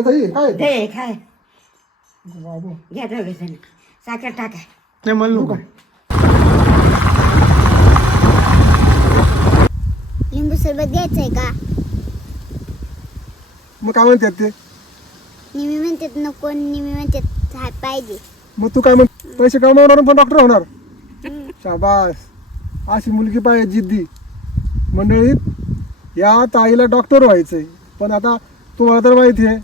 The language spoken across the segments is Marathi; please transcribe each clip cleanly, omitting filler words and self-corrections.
का ताई काय दे खाय बाबू घ्या दोघे जण साखर टाका नाही मला नको लिंबू सरबत घ्यायचंय का मग काय म्हणतात ते निमी म्हणतात नको निमी म्हणतात पाहिजे मग तू काय म्हण पैसे कमवणार पण डॉक्टर होणार शाबास अशी मुलगी पाहिजे जिद्दी मंडळीत या ताईला डॉक्टर व्हायचंय पण आता तुम्हाला तर माहिती आहे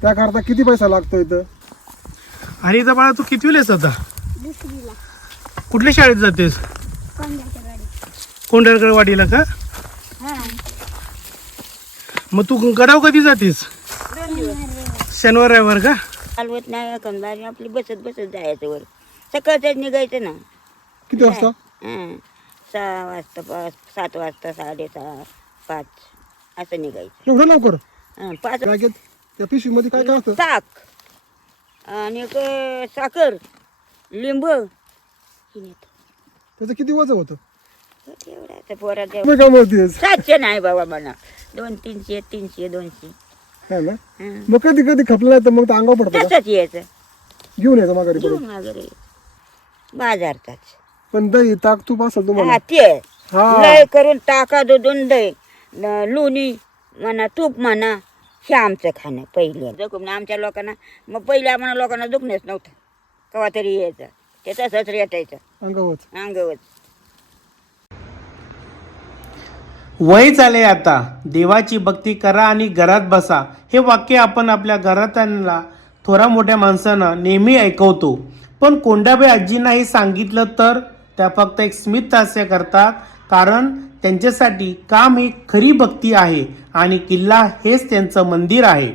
त्याकरता किती पैसा लागतो इथं अरे इथं बाळा तू कितवीला आहेस आता दुसरीला कुठल्या शाळेत जातेस कोंड्याच्या गाडी कोंढरगडवाडीला का हा मग तू गडाव कधी जातेस शनिवार रविवार का चालवत नाही बारी आपली बसत बसत जायचं वर सकाळचं निघायचं ना किती वाजता 6 वाजता 7 वाजता 6:30 5 असं निघायचं एवढं लवकर 5 बॅगेत त्या पिशवी मध्ये काय काय असतं ताक आणि एक साखर लिंब त्याचं किती वजन होतं एवढा पोरात मग काय म्हणतेस 700 नाही बाबा मला 200 300 200 है ना मग कधी कधी खपलं नाही तर मग तर अंगावर पडतं का? तसंच यायचं घेऊन यायचं माघारी परत घेऊन वगैरे बाजारचाच पण दही ताक तूप असेल तुम्हाला हा ते हा. लय करून टाका दून दही लोणी म्हणा तूप म्हणा हे आमचं खाणं पहिले जखून आमच्या लोकांना मग पहिले आम्हाला लोकांना दुखणंच नव्हतं केव्हा तरी यायचं ते तसंच रेटायचं अंगावर अंगवच वय झाले आता देवाची भक्ती करा आणि घरात बसा हे वाक्य आपण आपल्या घरातल्यांना थोरा मोठ्या माणसांना नेहमी ऐकवतो पण कोंडाबाई आजींना हे सांगितलं तर त्या फक्त एक स्मित हास्य करतात कारण त्यांच्यासाठी काम ही खरी भक्ती आहे आणि किल्ला हेच त्यांचं मंदिर आहे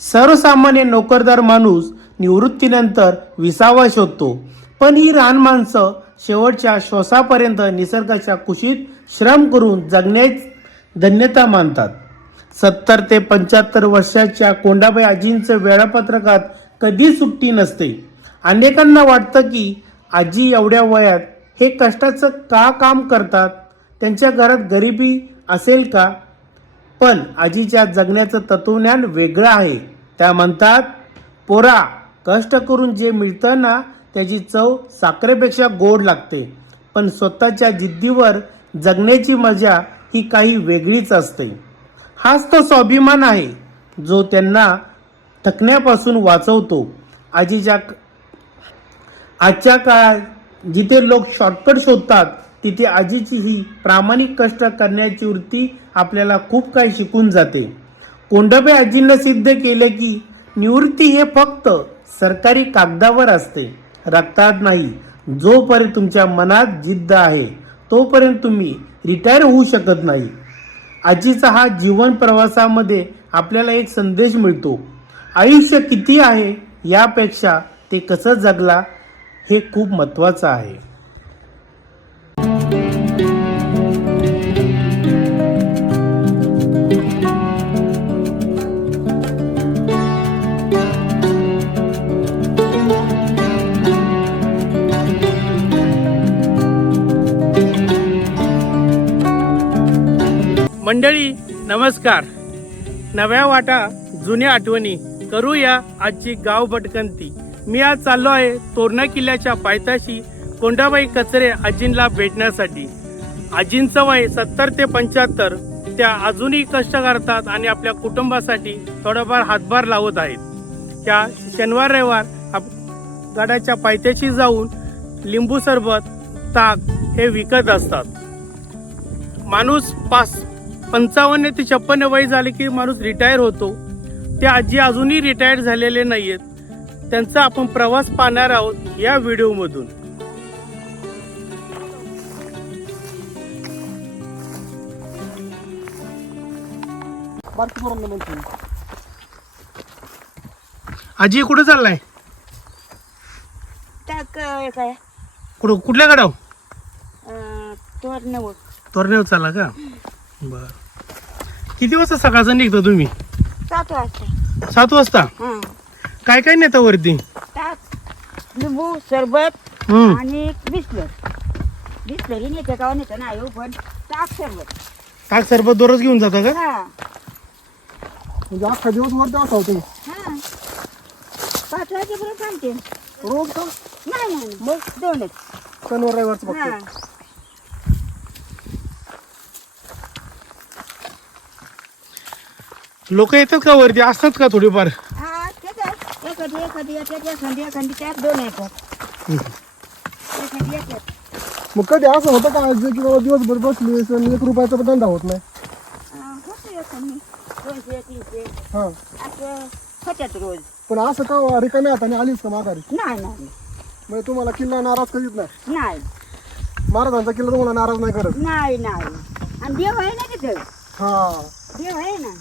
सर्वसामान्य नोकरदार माणूस निवृत्तीनंतर विसावा शोधतो पण ही रान माणसं शेवटच्या श्वासापर्यंत निसर्गाच्या कुशीत श्रम करून जगण्याची धन्यता मानतात 70 ते 75 वर्षाच्या कोंडाबाई आजींचं वेळापत्रकात कधी सुट्टी नसते अनेकांना वाटतं की आजी एवढ्या वयात हे कष्टाचं का काम करतात त्यांच्या घरात गरिबी असेल का पण आजीच्या जगण्याचं तत्वज्ञान वेगळं आहे त्या म्हणतात पोरा कष्ट करून जे मिळतं ना त्याची चव साखरेपेक्षा गोड लागते पण स्वतःच्या जिद्दीवर जगण्याची मजा ही काही वेगळीच असते हाच तो स्वाभिमान आहे जो त्यांना थकण्यापासून वाचवतो आजच्या काळात जिथे लोक शॉर्टकट शोधतात तिथे आजीची ही प्रामाणिक कष्ट करण्याची वृत्ती आपल्याला खूप काही शिकून जाते कोंडाबाई आजींना सिद्ध केले की निवृत्ती हे फक्त सरकारी कागदावर असते रक्तात नाही जोपर्यंत तुमच्या मनात जिद्द आहे तोपर्यंत तुम्ही रिटायर होऊ शकत नाही आजीचा हा जीवन प्रवासामध्ये आपल्याला एक संदेश मिळतो आयुष्य किती आहे यापेक्षा ते कसं जगला हे खूप महत्त्वाचं आहे मंडळी नमस्कार नव्या वाटा जुन्या आठवणी करूया आजची गाव भटकंती मी आज चाललो आहे तोरणा किल्ल्याच्या पायथ्याशी कोंडाबाई कचरे आजींना भेटण्यासाठी आजींचं वय 70 ते 75 त्या अजूनही कष्ट करतात आणि आपल्या कुटुंबासाठी थोडाफार हातभार लावत आहेत त्या शनिवार रविवार गडाच्या पायथ्याशी जाऊन लिंबू सरबत ताक हे विकत असतात माणूस 55 ते 56 वय झाले की माणूस रिटायर होतो ते आजी अजूनही रिटायर झालेले नाहीयेत त्यांचा आपण प्रवास पाहणार आहोत या व्हिडिओमधून आजी कुठे चाललाय टाक काय कुठल्या गडाव तोरणं तोरण्यावर चालला का बर किती वाजता सकाळचं निघता तुम्ही 7 वाजता 7 वाजता हां काय काय नेता वरती ताक लिंबू सरबत आणि बिस्लरी नेते का नेतं नाही पण ताक सरबत ताक सरबत दररोज घेऊन जाता का हा म्हणजे अख्खा दिवस वरती असा होतो हा वाजेपर्यंत थांबते. रोज का नाही नाही मग दोनच. शनिवार रविवारचं हा. फक्त. लोक येतात का वरती, असतात का थोडीफार? हा, ठीक आहे. एखादी येतात, एखादी त्यात दोन येतात. एखादी येतात. मग कधी असं होतं का आज की बाबा दिवसभर बसली आणि 1 रुपयाचा पण धंदा होत नाही? होतं एखादी 200 300 हा, असं होत्यात रोज. पण असं का रिकाम्या हाताने आलीच का माघारी? नाही नाही म्हणजे तुम्हाला किल्ला नाराज करीत नाही? नाही महाराजांचा किल्ला तुम्हाला नाराज नाही करत? नाही नाही. आणि देव आहे ना तिथं, हा. देव आहे ना.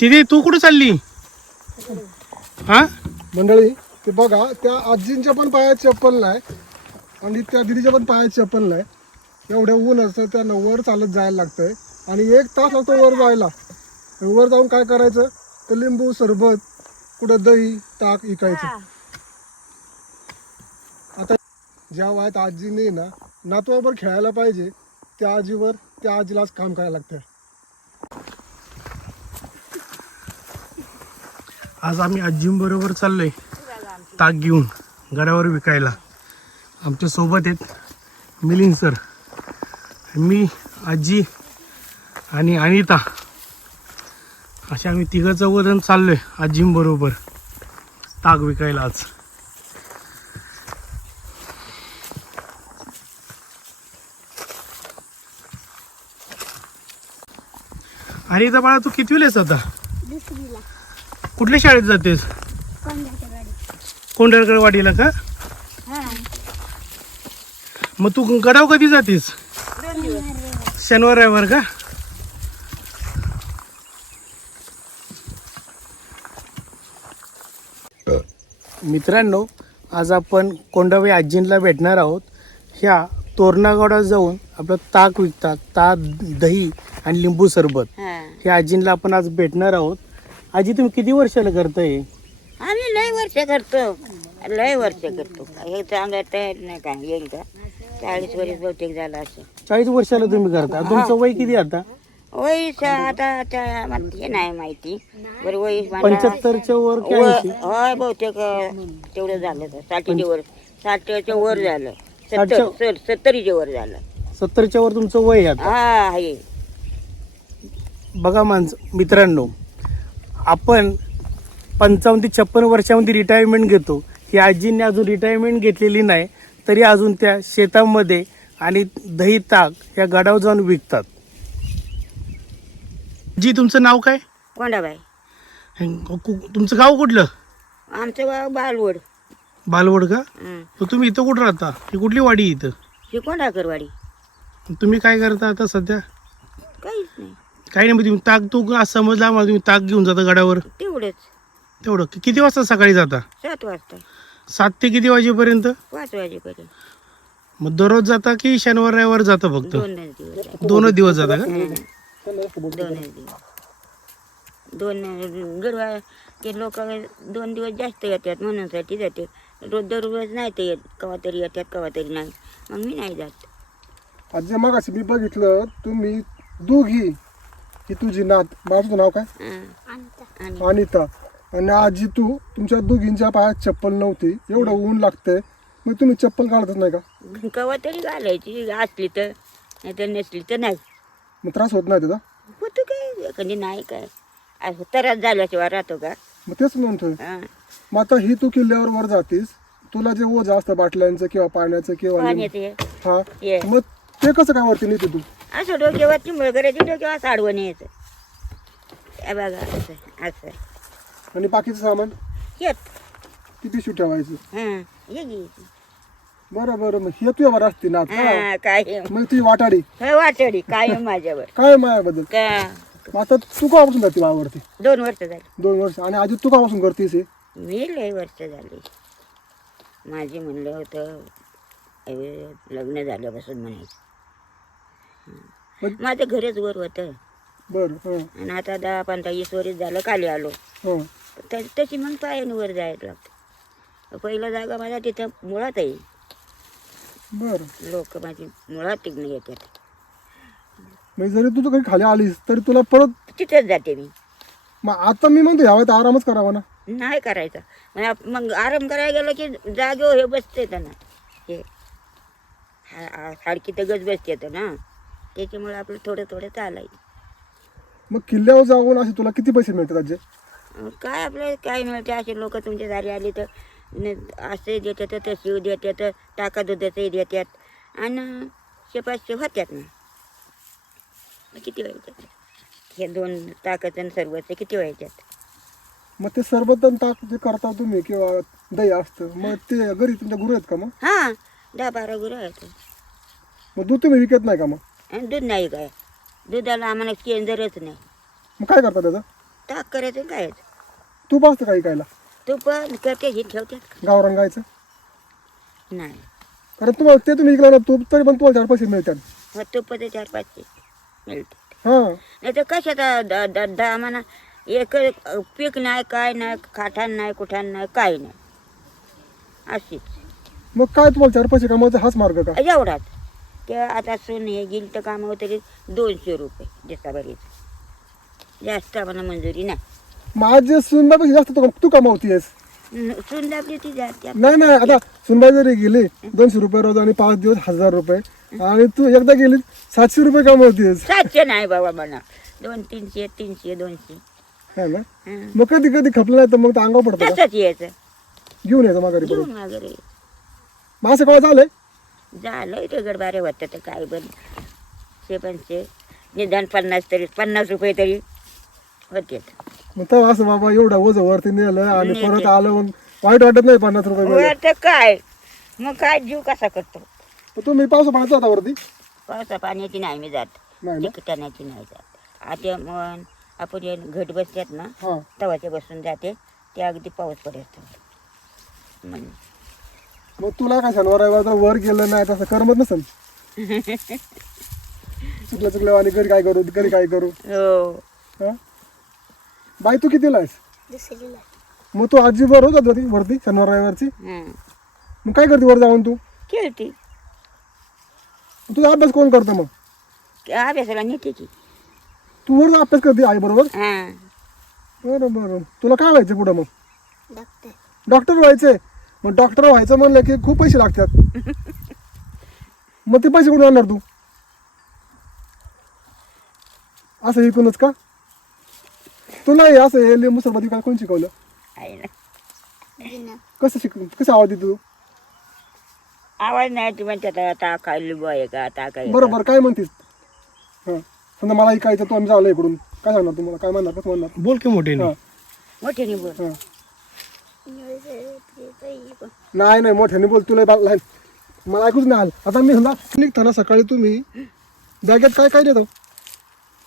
तिथे तू कुठे चालली? हा, मंडळी ते बघा, त्या आजींच्या पण पायात चप्पल नाही आणि त्या दिदीच्या पण पायात चप्पल नाही. एवढ्या ऊन असतं, त्यांना वर चालत जायला लागतंय आणि 1 तास लागतो वर जायला. वर जाऊन काय करायचं, तर लिंबू सरबत, कुठं दही ताक इकायचं. हा. आता ज्या वयात आजीने ना नातवाबरोबर खेळायला पाहिजे, त्या आजीवर त्या आजीलाच काम करायला लागतं. आज आम्ही आजींबरोबर चाललोय ताक घेऊन गडावर विकायला. आमच्या सोबत आहेत मिलिंद सर, मी, आजी आणि अनिता, अशा आम्ही 3-4 चाललोय आजींबरोबर ताक विकायला आज. अनिता बाळा, तू कितवीला आहेस आता? दुसरीला कुठल्या शाळेत जातेस? कोंड्याच्या गाडी. कोंढरकडवाडीला का? हा. मग तू गडाव कधी जातेस? शनिवार रविवार का? मित्रांनो, आज आपण कोंडावे आजींना भेटणार आहोत. ह्या तोरणागडावर जाऊन आपलं ताक विकतात, ताक, दही आणि लिंबू सरबत. हा. ह्या आजींना आपण आज भेटणार आहोत. आजी, तुम्ही किती वर्षाला करताय? आम्ही लय वर्ष करतो, लय वर्ष करतो. हे चांगलं तयार नाही का, येईल का 40 वर्ष बहुतेक झालं असं. 40 वर्षाला तुम्ही करता. तुमचं वय किती आता? वयस आता हे नाही माहिती. बरं वयस 75च्या वर की 80? होय बहुतेक तेवढं झालं. 60च्या वर, 60च्या वर झालं. 60च्या 70च्या वर झालं. 70च्या वर तुमचं वय आहे आता. हा आहे. बघा मित्रांनो, आपण 55 ते 56 वर्षामध्ये रिटायरमेंट घेतो. ही आजींनी अजून रिटायरमेंट घेतलेली नाही, तरी अजून त्या शेतामध्ये आणि दही ताक या गडावर जाऊन विकतात. जी, तुमचं नाव काय? कोंडाबाई. तुमचं गाव कुठलं? आमचं गाव बालवड. बालवड का? हं. मग तुम्ही इथं कुठं राहता? ही कुठली वाडी इथं? ही कोंडाकरवाडी. तुम्ही काय करता आता सध्या? काहीच नाही, काही नाही. मग तुम्ही ताक, तू आज समजला आम्हाला, तुम्ही ताक घेऊन जाता गडावर. तेवढंच. तेवढं किती वाजता सकाळी जाता? 7 वाजता, 7 ते किती वाजेपर्यंत? 5 वाजेपर्यंत. मग दररोज जाता की शनिवार रविवार जाता फक्त? 2 दिवस. 2 दिवस जाता का? 2 दिवस. 2 गरवा ते लोक 2 दिवस जास्त येतात म्हणून साठी जाते. दररोज नाही ते येत, कवा तरी येतात कवा तरी नाही. मग मी नाही जात. आजी मगाशी मी बघितलं, तुम्ही दोघी, ही तुझी नात, माझं नाव काय? हं. आणि अनिता, आणि आजी तू, तुमच्या दोघींच्या पायात चप्पल नव्हती, एवढं ऊन लागतंय, मग तुम्ही चप्पल काढतच नाही का? कवा तरी घालायची, असली तर, नाही तर नसली तर नाही. मग त्रास होत नाही त्याचा? होतो काय कधी नाही काय, असं त्रास झाल्याशिवाय राहतो का? मग तेच म्हणतोय. हं. मग आता ही तू किल्ल्यावर वर जातीस, तुला जे ओझ असतं बाटल्यांचं किंवा पाण्याचं किंवा पाण्यात ये हा, ये. मग ते कसं काय वरती नेते तू? असं डोक्यावर चिंबळ करायची, डोक्यावर असं आडवं न्यायचं. हे बघा असं असं आणि बाकीचं सामान येत. ती पिशवी ठेवायचं? हं. ये घ्यायची. बरं बरं, मग हे तुझ्या वर असते ना हा, कायम. मग ती वाटाडी वाटडी कायम माझ्यावर. काय मायाबद्दल? का मग आता तू कापासून जाते वावरती? 2 वर्ष झाली. 2 वर्ष. आणि आजी तू कापासून करतेस हे? मी लय वर्ष झाली. माझी म्हणलं होतं लग्न झाल्यापासून म्हणायचं. माझं घरच वर होतं. बरं. हां आणि आता 10-15 वर्ष झालं खाली आलो. हां. तशी मग पायाने वर जायला लागतं. पहिला जागा माझा तिथं मुळात आहे. बरं. लोक माझी मुळात तिकडे येतात. म्हणजे जरी तू काही खाली आलीस तरी तुला परत तिथेच जाते मी. मग आता मी म्हणतो ह्या वेळेत आरामच करावा ना. नाही करायचा मग आराम करायला गेलं की जागेवर हे बसते ना हे सारखी तर गज बसते ना, त्याच्यामुळे आपलं थोडं थोडं चालायचं. मग किल्ल्यावर जाऊन असे तुला किती पैसे मिळतात आजी? काय आपलं काय मिळते, असे लोक तुमच्या दारी आले तर असे देतात, तसे देतात, टाका दुधाचे देतात आणि 500 होत्यात ना. मग किती व्हायच्यात हे 2 टाकाचं आणि सर्वचं किती व्हायच्यात? मग ते सरबत आणि ताक जे करता तुम्ही किंवा दही असतं, मग ते घरी तुमच्या गुरु आहेत का? मग 10-12 गुरं आहेत. मग दूध तुम्ही विकत नाही का? मग आणि दूध नाही काय, दुधाला आम्हाला केंद्रच नाही. मग काय करता त्याचं? ताक करायचं काय, तूप असतं काही कायला तू पण करते हे ठेवतात गावरान गायचं? नाही. कारण तुम्हाला ते तुम्ही विकला ना तूप, तरी पण तुम्हाला 4 पैसे मिळतात. मग तुपाचे 4-5 मिळते. हां, नाही तर कशाचा आम्हाला एक पीक नाही, काय नाही, खाठाण नाही, कुठाण नाही, काय नाही, अशीच मग काय तुम्हाला 4 पैसे कमवायचा हाच मार्ग का? एवढाच. ते आता सून हे गेली तर कामावर तरी 200 रुपये दिवसाभरीच, जास्त आम्हाला मंजुरी नाही. माझे सुनबाईपेक्षा जास्त तू कमावतीयस. सून दाबली ती जाते. नाही नाही, आता सुनबाई जरी गेली 200 रुपये रोज आणि 5 दिवस 1000 रुपये, आणि तू एकदा गेली 700 रुपये कमावतीयस. 700 नाही बाबा म्हणा, 200-300, 300-200. है ना? हं. मग कधी कधी खपलं नाही तर मग अंगावर पडतं का? तसंच यायचं घेऊन यायचं माघारी परत. घेऊन वगैरे मग असं काय झालंय? झालं रगड बारे होतं तर काय बन पंचे निदान 50 रुपये तरी होते. मग तेव्हा असं बाबा एवढा ओझं वरती नेलं आणि परत आलं, मग वाईट वाटत नाही 50 रुपये मिळाले? आता काय मग काय जीव कसा करतो. तर तुम्ही पावसा पाण्याचा होता वरती? पावसा पाण्याची नाही मी जात, नाही ना? तिकटाण्याची नाही जात. आता मग आपण जे घट बसतात ना हां. तवाच्या बसून जाते, ते अगदी पाऊस पडत म्हणून. मग तुला काय शनिवार रविवार तर वर गेलं नाही तसं करमत नसेल? चुकलं आणि घरी काय करू. हो. हां? बाई तू कितीला आहेस? दुसरीला मग तू आजी वर होत होती वरती शनिवार रविवारची? हं. मग काय करते वर जाऊन तू? खेळती. तुझा अभ्यास कोण करतं मग? अभ्यासाला नेते की. तू वर अभ्यास करते आई बरोबर? हां. बरं बरं. तुला काय व्हायचं पुढं मग? डॉक्टर. डॉक्टर व्हायचंय? मग डॉक्टर व्हायचं म्हणलं की खूप पैसे लागतात. मग ते पैसे कुठून आणणार तू? असं विकूनच का? तुला हे असं हे लिंबू सरबत काय कोण शिकवलं? आहे ना. जिना. कसं आवाज देतो तू? आवाज नाही ती म्हणते आता काय लिंबू आहे का, आता काय बरोबर, काय म्हणतेस? हां, समजा मला ऐकायचं, तू आम्ही झालं इकडून, काय सांगणार तुम्हाला? काय म्हणणार? कसं म्हणणार? बोल की मोठे. हां मोठे बोल. हां. नाही नाही, मोठ्याने बोल, तुला लहान मला ऐकूच नाही आलं. आता मी समजा निघताना सकाळी तुम्ही बॅगेत काय काय देतो?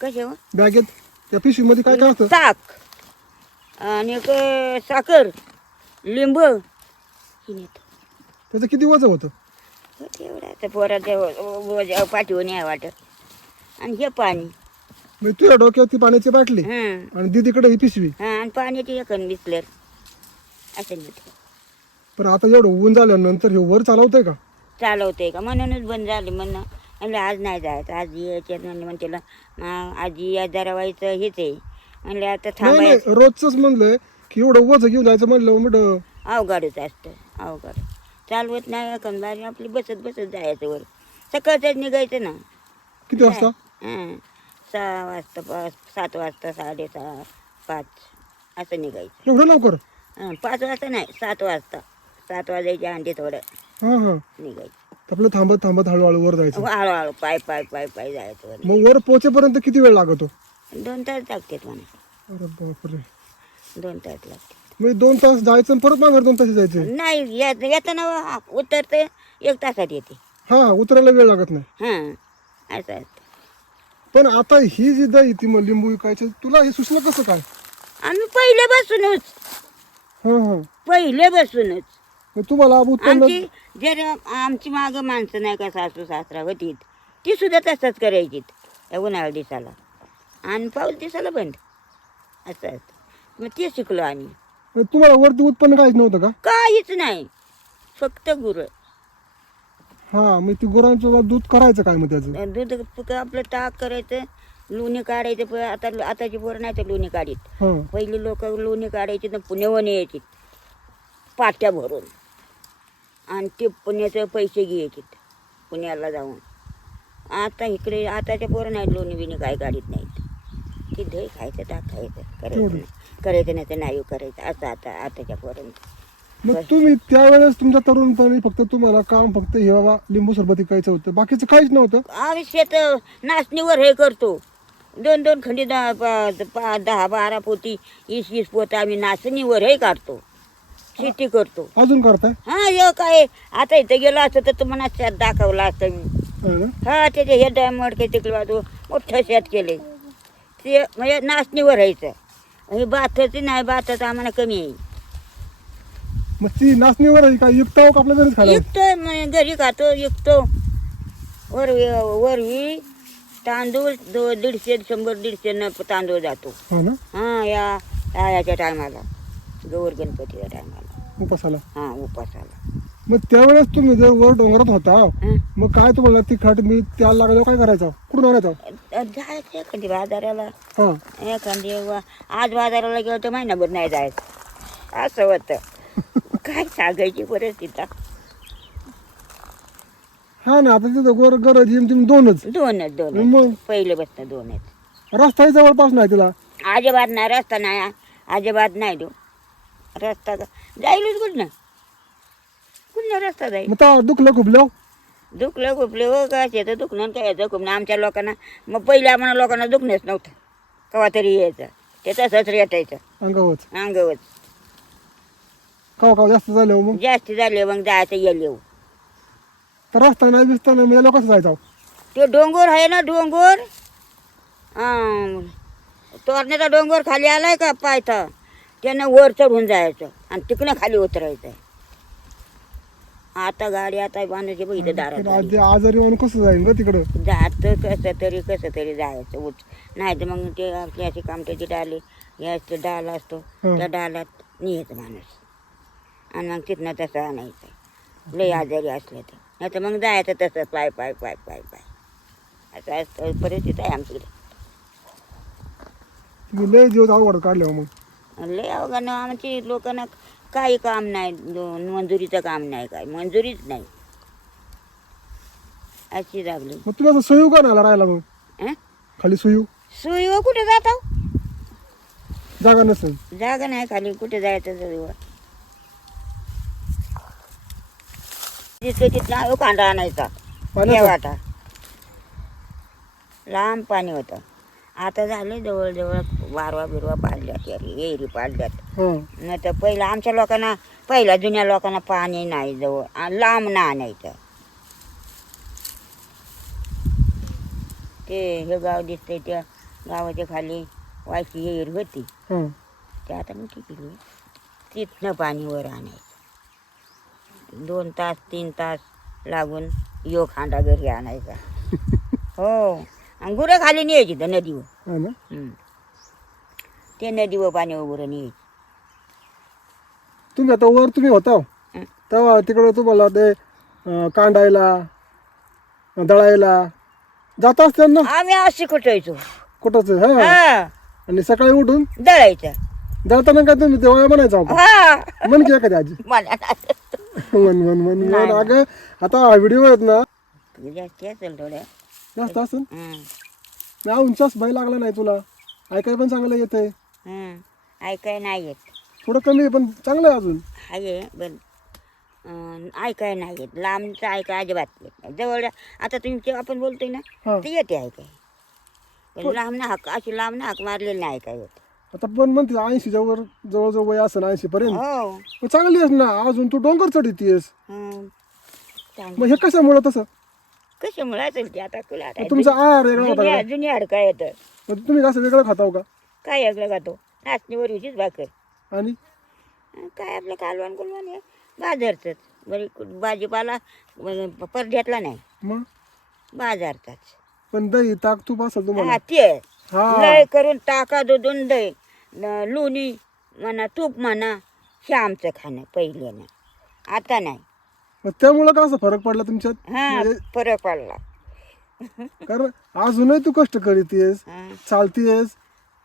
कसे हो? बॅगेत त्या पिशवीमध्ये काय काय असतं? ताक आणि एक साखर, लिंबू हे नेतो. त्याचं किती वजन होतं? एवढं आता पोराच्या पाठीवर नाही वाटत. आणि हे पाणी. म्हणजे तुझ्या डोक्यात ती पाण्याची बाटली हां आणि दीदीकडे ही पिशवी. हां, आणि पाण्याची एकन बिसलेर असं नेतो. पण आता एवढं ऊन झाल्यानंतर हे वर चालवतंय का? चालवते का म्हणूनच बंद झाली म्हणणं. म्हणलं आज नाही जायचं, आज याच्यात म्हणते आजी या जरा व्हायचं हेच आहे. म्हणलं आता नाही नाही, थांबायचं. रोजच म्हणलंय की एवढं वज घेऊन जायचं म्हणलं अवघडच असतं अवघड. चालवत नाही एकन बारी आपली बसत बसत जायचं वर. सकाळचं निघायचं ना. किती वाजता? हां 6 वाजता 7 वाजता 6:30 5 असं निघायचं. एवढं लवकर? 5 वाजता नाही 7 वाजता. 7 वाजायच्या आधी थोडं हां हां. निघायचं. आपलं थांबत थांबत हळूहळू वर जायचं. हळूहळू पाय पाय पाय पाय जायचं वर. मग वर पोहोचेपर्यंत किती वेळ लागतो? 2 तास लागतात म्हणा. अरे बापरे. 2 तास लागतात. म्हणजे 2 तास जायचं आणि परत माघार 2 तास जायचे? नाही येताना उतरते 1 तासात येते. हा, उतरायला वेळ लागत नाही. हां असं असतं. पण आता ही जी दही ती मग लिंबू विकायची, तुला हे सुचलं कसं काय? आम्ही पहिले बसूनच मग तुम्हाला उत्पन्न आमची जर आमची मागं माणसं नाही का सासू सासरा होती ती सुद्धा तसंच करायची उन्हाळ्या दिसाला आणि पाऊस दिसाला बंद असं असतं. मग ते शिकलो आम्ही. तुम्हाला वरती उत्पन्न काहीच नव्हतं का? काहीच नाही, फक्त गुरं. हा, मग ती गुरांचं दूध करायचं काय मग त्याचं? दूध आपलं ताक करायचं लोणी काढायचं आता आताची पोरं नाही तर लोणी काढीत. हां पहिली लोक लोणी काढायची तर पुण्याहून यायची पाट्या भरून आणि ते पुण्याचे पैसे घ्यायचे पुण्याला जाऊन. आता इकडे आताच्या पोरं नाही लोणी बिणी काय काढीत नाहीत. ते दही खायचं टाकायचं करायचं नाही तर नाही करायचं असं आताच्या पोरांचं. मग तुम्ही त्यावेळेस तुमच्या तरुणपणी फक्त तुम्हाला काम फक्त हे बाबा लिंबू सरबत विकायचं होतं, बाकीचं काहीच नव्हतं? आम्ही शेत नाचणीवर हे करतो. 2-2 खंडी 10-12 पोती 20-20 पोत आम्ही नाचणीवर हे काढतो, शेती करतो. अजून करताय? हा हे काय आता इथं गेलो असतं तर तुम्हाला शेत दाखवलं असतं मी. है ना? हा त्याचे हे डायमंड काही तिकडे बाजू मोठं शेत केले ते म्हणजे नाचणीवर राहायचं. हे भाताचं नाही, भाताचं आम्हाला कमी आहे. मग ती नाचणीवर आहे का विकता का आपल्या घरीच खायला? विकतो घरी खातो विकतो. वरवी तांदूळ 150-100-150 न तांदूळ जातो. हो ना, हा याच्या टायमाला गौर गणपतीच्या टायमाला उपासाला. हा उपासाला. मग त्यावेळेस तुम्ही जर वर डोंगरात होता हं. मग काय तुम्हाला तिखट मी त्याला लागल्यावर काय करायचं, कुठून आणायचं? जायचं एखादी बाजाराला. हा एखादी आज बाजाराला गेलो तर महिनाभर नाही जायचं असं होतं. काय सांगायची परिस्थिती. हा ना, आता तिथं गोर गरज जिम दोनच. दोन मग पहिले बसणं 2 आहेत. रस्ताही जवळपास नाही तिला. अजिबात नाही रस्ता नाही अजिबात नाही तो रस्ता जाईलच कुठनं रस्ता जाईल. मग त्या दुखलं खुपलं दुखलं खुपलं हो का शेतं दुखणं काय यायचं खुपणं आमच्या लोकांना. मग पहिले आम्हाला लोकांना दुखणंच नव्हतं केव्हा तरी यायचं ते तसंच रेटायचं अंगावच. अंगवच. का जास्त झालं मग जास्त झाले मग जायचं येऊ. तर रस्ता नाही बिस्ता नाही म्हणजे कसं जायचं? ते डोंगर आहे ना डोंगर तोरण्याचा डोंगर खाली आलाय का पायथा त्यानं वर चढून जायचं आणि तिकडनं खाली उतरायचं. आता गाडी आता बांधायची बघ इथं दारात आधी आजारी माणूस कसं जाईल ग तिकडं? जात कसं तरी जायचं उच नाही तर मग ते याची कामट्याची डाली याचं डाल असतो त्या डालात निघायचं माणूस आणि मग तिथनं तसं आणायचं लई आजारी असलं तर. नाही तर मग जायचं तसं पाय पाय पाय पाय पाय असं असतं परिस्थिती आहे आमच्याकडे. तुम्ही लय दिवस अवघड काढले मग. लय अवघड आमची लोकांना काही काम नाही मंजुरीचं काम नाही काय मंजुरीच नाही अशी लागली. मग तुम्ही असं सुयू का नाला राहिला मग हं? खाली सुयू सुई हो कुठे जातो जागा नसेल? जागा नाही खाली कुठे जायचं सुईवर. तिथं कांदा आणायचा पाण्याचा? वाटा लांब पाणी होतं. आता झाले जवळजवळ वारवा बिरवा पाडल्यात एरी पाडल्यात. हां नाही तर पहिलं आमच्या लोकांना पहिल्या जुन्या लोकांना पाणी नाही जवळ आणि लांब ना आणायचं. ते हे गाव दिसतंय त्या गावाच्या खाली वायची एरी होती हां ते आता मोठी केली. तिथनं पाणी वर आणायचं 2 तास 3 तास लागून यो खांडा घरी आणायचा. हो आणि गुरं खाली न्यायची तर नदीवर. हा ना. ते नदीवर पाणी वगैरे न्यायची. तुम्ही आता वर तुम्ही होता हं. तेव्हा तिकडं तुम्हाला ते कांडायला दळायला जात असते ना आम्ही अशी कुटायचो कुठंच? हा हा आणि सकाळी उठून दळायचं. दळताना काय तुम्ही तेव्हा म्हणायचं आपण हा म्हण की एखादी आजी मला म्हण म्हण म्हण नाही, म्हण. अगं आता व्हिडिओ आहेत ना जास्त असेल थोड्या. जास्त असेल हं, ना उंचास भय लागला नाही तुला ऐकाय पण चांगलं येतंय हं. ऐकाय नाही येत थोडं कमी आहे पण चांगलं आहे अजून. आहे पण ऐकाय नाही येत. लांबचं ऐकाय अजिबात येत नाही. जवळ आता तुम्ही जेव्हा आपण बोलतोय ना हा. ते येते ऐकाय पण लांब ना हाक अशी लांब ना हाक मारलेली नाही ऐकाय येत. आता पण म्हणते 80च्या वर जवळजवळ वय असं 80 पर्यंत हो पण चांगली आहेस ना अजून तू डोंगर चढतीयस. हं. चांगलं. मग हे कशामुळं तसं? कशामुळे असेल ते आता तुला आता तुमचा आहार वेगळा होता का? जुनी हाडका येतं. मग तुम्ही कसं वेगळं खाताव का? काय ऐकलं का तो नाचणीवर उशीच भाकर आणि काय आपलं कालवान कुलवान हे बाजारचंच बरी भाजीपाला परड्यातला नाही मग बाजारचाच. पण दही ताक तूप असेल तुम्हाला? हा ते हा लय करून टाका दूधून दही लोणी म्हणा तूप म्हणा हे आमचं खाणं पहिल्यानं. आता नाही. मग त्यामुळं का असं फरक पडला तुमच्यात? हा म्हणजे फरक पडला. कारण अजूनही तू कष्ट करीतीयस, हा. चालतीयस,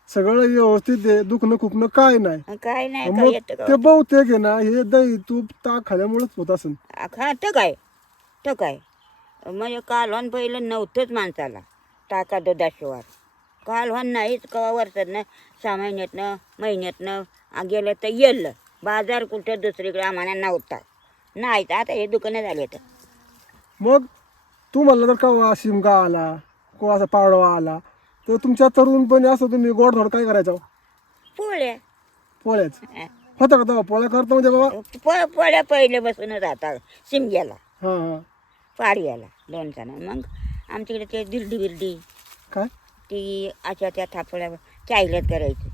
सगळं व्यवस्थित आहे, दुखणं खुपणं काय नाही. काय नाही काय मग येतं ते बहुतेक आहे ना हे दही तूप ताक खाल्यामुळेच होत असेल. हा तर काय म्हणजे कालवण पहिलं नव्हतंच माणसाला टाका दुधाशिवाय. कालवण नाहीच कवा वर्षातनं 6 महिन्यातनं गेलं तर येलं. बाजार कुठं दुसरीकडे आम्हाला नव्हता. नाही तर आता हे दुकानं झाले तर मग तू म्हणलं तर कवा शिमगा आला किंवा असा पाडवा आला तर तुमच्या तरुणपणी असं तुम्ही गोडधोड काय करायचं? पोळ्या पोळ्याच होता का तेव्हा? पोळ्या करतो म्हणजे बाबा पोळ्या पहिले बसूनच आता शिमग्याला हां हां पाडव्याला 2 जण. मग आमच्याकडे ते दिरडी काय ती अशा त्या थापड्या चायल्यात करायची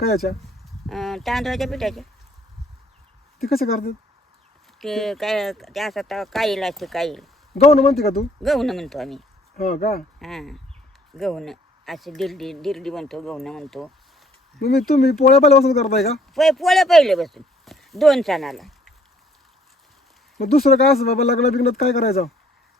काय याच्या तांदळाच्या पिठाच्या. ते कसे करतात? ते काय ते असं काईल असते काईल गहून म्हणते का तू? गहून म्हणतो आम्ही. हो का? हां गहून असे दिरडी म्हणतो गहून म्हणतो. तुम्ही पोळ्या पहिल्यापासून करताय का? पोळ्या पहिले बसून 2 सणाला. मग दुसरं काय असं बाबा लग्न बिग्नात काय करायचं?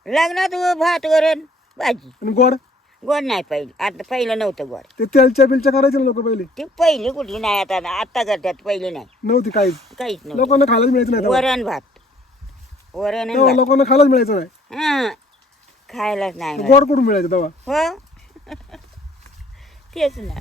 लग्नात भात वरण भाजी. आणि गोड गोड नाही पहिलं. आता पहिलं नव्हतं गोड. ते तेलच्या बिलच्या करायचे ना लोक पहिले? ती पहिली कुठली नाही आता करतात. पहिली नाही नव्हती काहीच. काहीच नव्हतं. लोकांना खायलाच मिळायचं नाही तेव्हा. वरण आणि तेव्हा भात. लोकांना खायलाच मिळायचं नाही. हां खायलाच नाही मिळत. गोड कुठून मिळायचं तेव्हा? हो तेच ना.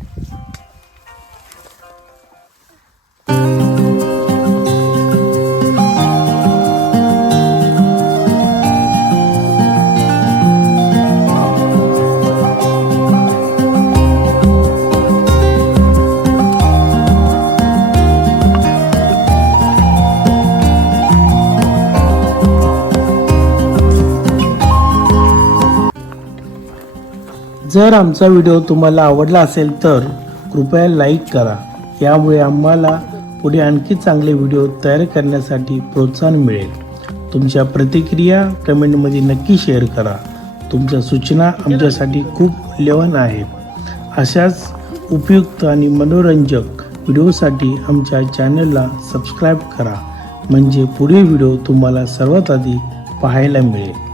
जर आमचा व्हिडिओ तुम्हाला आवडला असेल तर कृपया लाईक करा. यामुळे आम्हाला पुढे आणखी चांगले व्हिडिओ तयार करण्यासाठी प्रोत्साहन मिळेल. तुमच्या प्रतिक्रिया कमेंटमध्ये नक्की शेअर करा. तुमच्या सूचना आमच्यासाठी खूप मूल्यवान आहेत. अशाच उपयुक्त आणि मनोरंजक व्हिडिओसाठी आमच्या चॅनलला सबस्क्राईब करा म्हणजे पुढील व्हिडिओ तुम्हाला सर्वात आधी पाहायला मिळेल.